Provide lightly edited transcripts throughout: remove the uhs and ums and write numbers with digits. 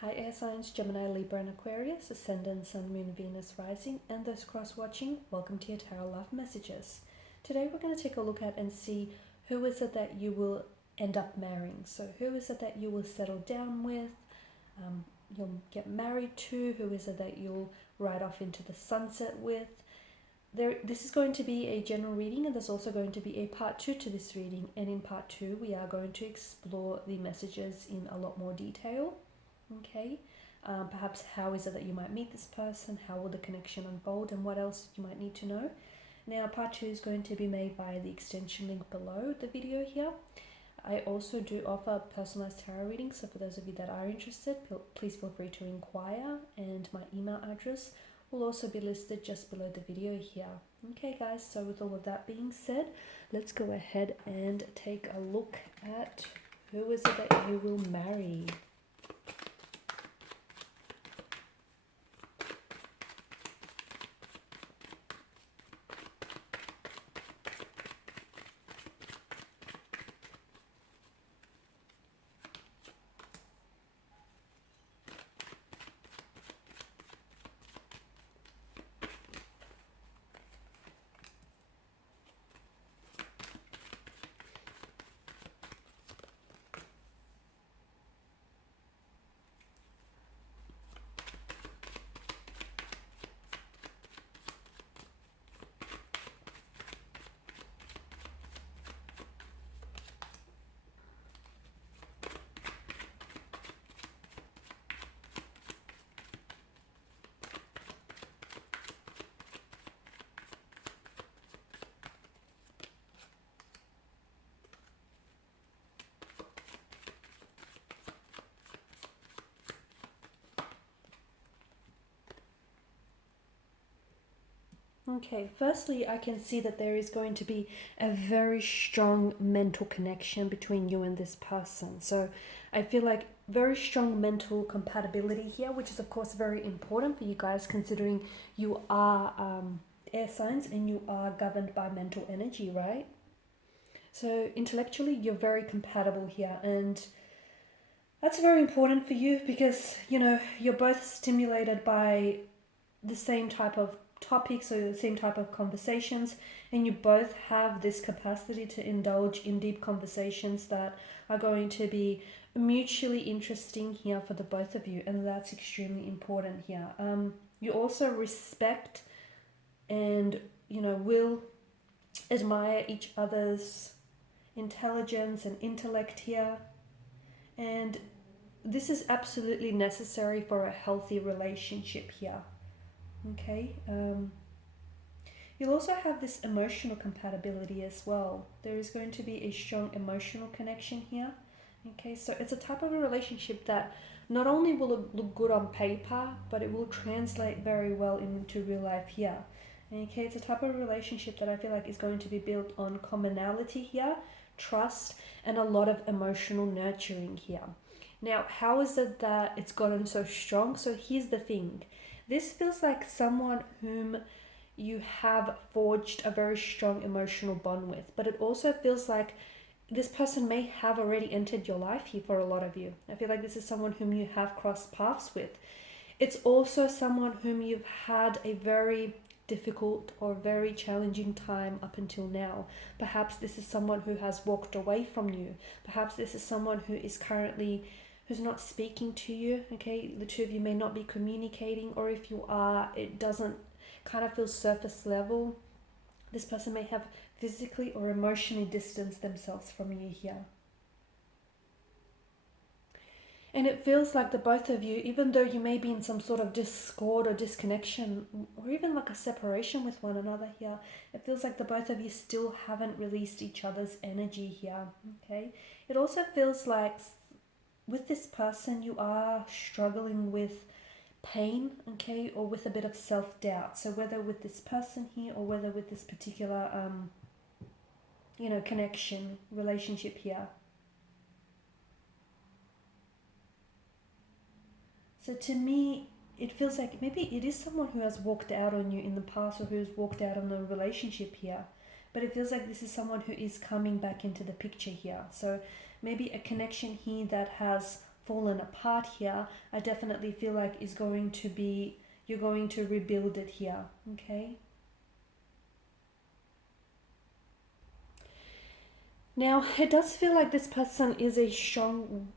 Hi air signs Gemini, Libra and Aquarius, Ascendant, Sun, Moon, Venus, Rising, and those cross-watching, welcome to your Tarot Love Messages. Today we're going to take a look at and see who is it that you will end up marrying. So who is it that you will settle down with, you'll get married to, who is it that you'll ride off into the sunset with. This is going to be a general reading, and there's also going to be a part 2 to this reading, and in part 2 we are going to explore the messages in a lot more detail. Okay, perhaps how is it that you might meet this person, how will the connection unfold, and what else you might need to know. Now part 2 is going to be made by the extension link below the video here. I also do offer personalized tarot readings, so for those of you that are interested, please feel free to inquire, and my email address will also be listed just below the video here. Okay guys, so with all of that being said, let's go ahead and take a look at who is it that you will marry. Okay, firstly, I can see that there is going to be a very strong mental connection between you and this person. So I feel like very strong mental compatibility here, which is of course very important for you guys, considering you are air signs and you are governed by mental energy, right? So intellectually, you're very compatible here, and that's very important for you because, you know, you're both stimulated by the same type of topics or the same type of conversations, and you both have this capacity to indulge in deep conversations that are going to be mutually interesting here for the both of you, and that's extremely important here. You also respect and, you know, will admire each other's intelligence and intellect here, and this is absolutely necessary for a healthy relationship here. Okay, you'll also have this emotional compatibility as well. There is going to be a strong emotional connection here. Okay, so it's a type of a relationship that not only will it look good on paper, but it will translate very well into real life here. Okay, it's a type of relationship that I feel like is going to be built on commonality here, trust, and a lot of emotional nurturing here. Now, how is it that it's gotten so strong? So here's the thing. This feels like someone whom you have forged a very strong emotional bond with, but it also feels like this person may have already entered your life here for a lot of you. I feel like this is someone whom you have crossed paths with. It's also someone whom you've had a very difficult or very challenging time up until now. Perhaps this is someone who has walked away from you. Perhaps this is someone who is currently who's not speaking to you. Okay, the two of you may not be communicating, or if you are, it doesn't kind of feel surface level. This person may have physically or emotionally distanced themselves from you here. And it feels like the both of you, even though you may be in some sort of discord or disconnection, or even like a separation with one another here, it feels like the both of you still haven't released each other's energy here. Okay, it also feels like with this person you are struggling with pain, okay, or with a bit of self-doubt. So whether with this person here or whether with this particular connection, relationship here. So to me, it feels like maybe it is someone who has walked out on you in the past, or who's walked out on the relationship here. But it feels like this is someone who is coming back into the picture here. So maybe a connection here that has fallen apart here, I definitely feel like is going to be, you're going to rebuild it here, okay? Now, it does feel like this person is a strong,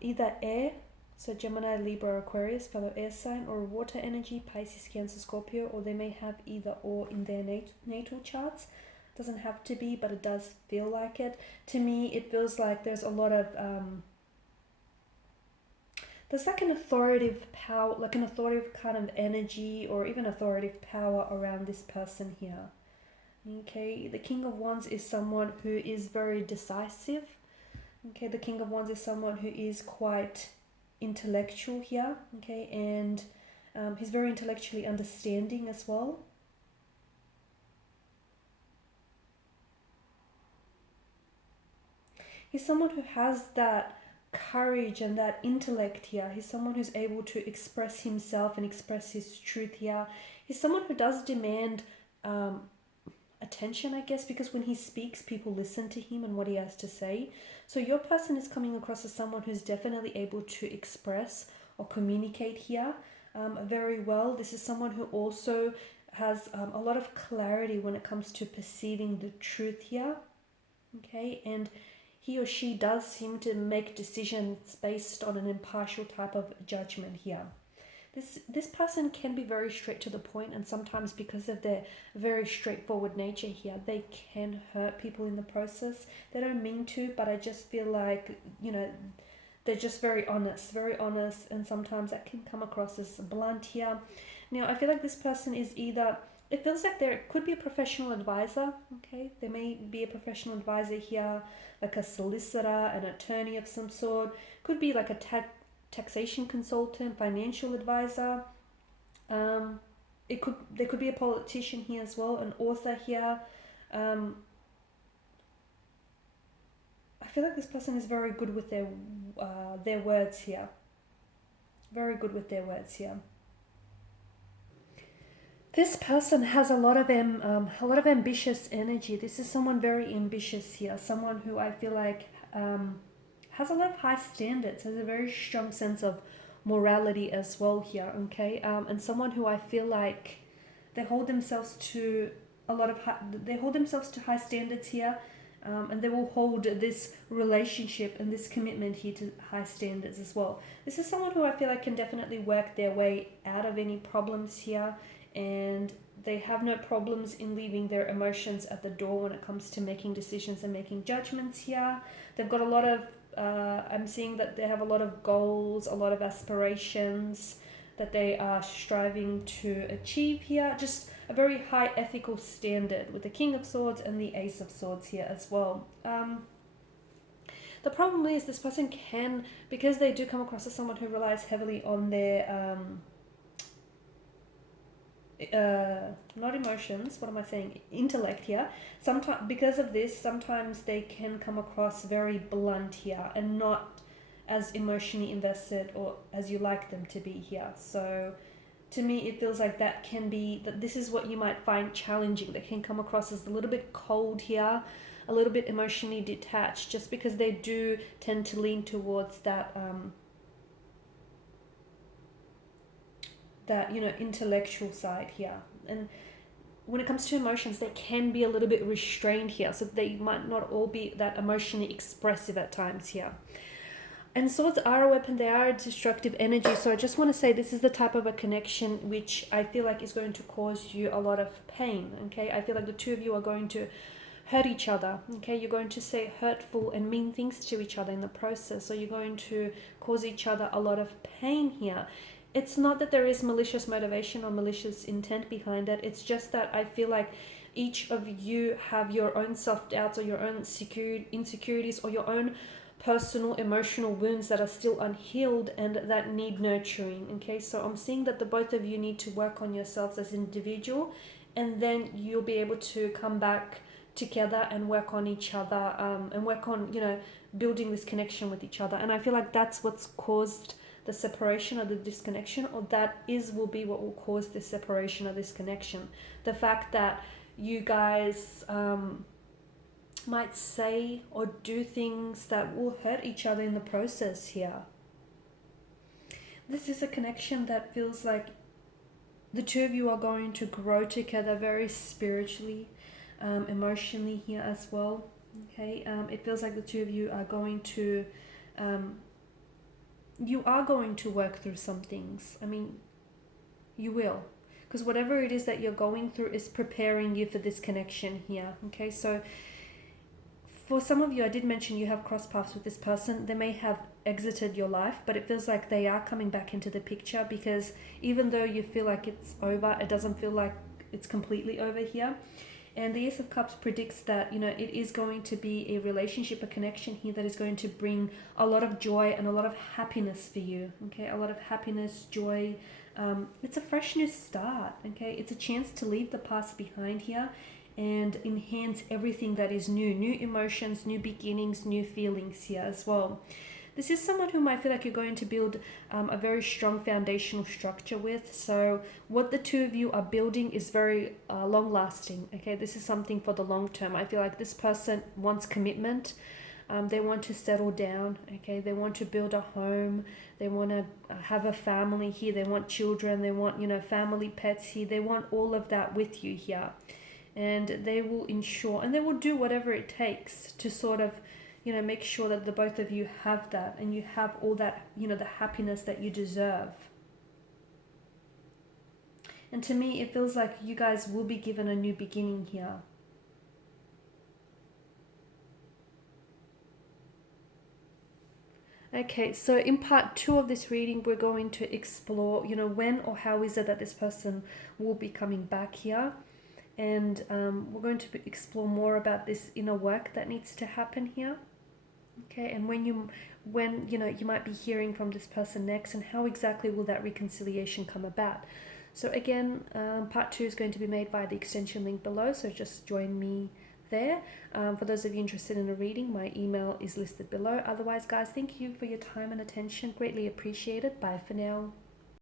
either air, so Gemini, Libra, Aquarius, fellow air sign, or water energy, Pisces, Cancer, Scorpio, or they may have either or in their natal charts. Doesn't have to be, but it does feel like it. To me, it feels like there's a lot of, there's like an authoritative power, like an authoritative kind of energy or even authoritative power around this person here. Okay, the King of Wands is someone who is very decisive. Okay, the King of Wands is someone who is quite intellectual here. Okay, and he's very intellectually understanding as well. He's someone who has that courage and that intellect here. He's someone who's able to express himself and express his truth here. He's someone who does demand attention, I guess, because when he speaks, people listen to him and what he has to say. So your person is coming across as someone who's definitely able to express or communicate here very well. This is someone who also has a lot of clarity when it comes to perceiving the truth here. Okay, and he or she does seem to make decisions based on an impartial type of judgment here. This person can be very straight to the point, and sometimes because of their very straightforward nature here, they can hurt people in the process. They don't mean to, but I just feel like, you know, they're just very honest, and sometimes that can come across as blunt here. Now, I feel like this person is either, it feels like there could be a professional advisor, okay? There may be a professional advisor here, like a solicitor, an attorney of some sort. Could be like a taxation consultant, financial advisor. There could be a politician here as well, an author here. I feel like this person is very good with their words here. Very good with their words here. This person has a lot of ambitious energy. This is someone very ambitious here. Someone who I feel like has a lot of high standards. Has a very strong sense of morality as well here. Okay, and someone who I feel like they hold themselves to high standards here. And they will hold this relationship and this commitment here to high standards as well. This is someone who I feel like can definitely work their way out of any problems here, and they have no problems in leaving their emotions at the door when it comes to making decisions and making judgments here. They've got a lot of, I'm seeing that they have a lot of goals, a lot of aspirations that they are striving to achieve here. Just a very high ethical standard with the King of Swords and the Ace of Swords here as well. The problem is this person can, because they do come across as someone who relies heavily on their, not emotions, what am I saying? Intellect here. Sometimes, because of this, sometimes they can come across very blunt here and not as emotionally invested or as you like them to be here. So to me, it feels like that this is what you might find challenging. They can come across as a little bit cold here, a little bit emotionally detached, just because they do tend to lean towards that, intellectual side here. And when it comes to emotions, they can be a little bit restrained here, so they might not all be that emotionally expressive at times here. And swords are a weapon, they are a destructive energy. So I just want to say this is the type of a connection which I feel like is going to cause you a lot of pain, okay? I feel like the two of you are going to hurt each other, okay? You're going to say hurtful and mean things to each other in the process. So you're going to cause each other a lot of pain here. It's not that there is malicious motivation or malicious intent behind it. It's just that I feel like each of you have your own self-doubts or your own insecurities or your own personal emotional wounds that are still unhealed and that need nurturing. Okay, so I'm seeing that the both of you need to work on yourselves as individual, and then you'll be able to come back together and work on each other, and work on building this connection with each other. And I feel like that's what's caused the separation or the disconnection, or will be what will cause this separation or this connection. The fact that you guys might say or do things that will hurt each other in the process here. this is a connection that feels like the two of you are going to grow together very spiritually, emotionally here as well. Okay, it feels like the two of you are going to, work through some things. I mean, you will, because whatever it is that you're going through is preparing you for this connection here. Okay, so for some of you, I did mention you have crossed paths with this person. They may have exited your life, but it feels like they are coming back into the picture, because even though you feel like it's over, it doesn't feel like it's completely over here. And the Ace of Cups predicts that, it is going to be a relationship, a connection here that is going to bring a lot of joy and a lot of happiness for you. Okay, a lot of happiness, joy. It's a fresh new start. Okay, it's a chance to leave the past behind here and enhance everything that is new emotions, new beginnings, new feelings here as well. This is someone whom I feel like you're going to build a very strong foundational structure with. So what the two of you are building is very long lasting. Okay, this is something for the long term. I feel like this person wants commitment. They want to settle down. Okay, they want to build a home. They want to have a family here. They want children. They want, family pets here. They want all of that with you here. And they will ensure, and they will do whatever it takes to sort of, make sure that the both of you have that, and you have all that, the happiness that you deserve. And to me, it feels like you guys will be given a new beginning here. Okay, so in part 2 of this reading, we're going to explore, when or how is it that this person will be coming back here. And we're going to explore more about this inner work that needs to happen here. Okay, and when you might be hearing from this person next, and how exactly will that reconciliation come about. So again, part 2 is going to be made via the extension link below, so just join me there. For those of you interested in a reading, my email is listed below. Otherwise, guys, thank you for your time and attention. Greatly appreciated. Bye for now.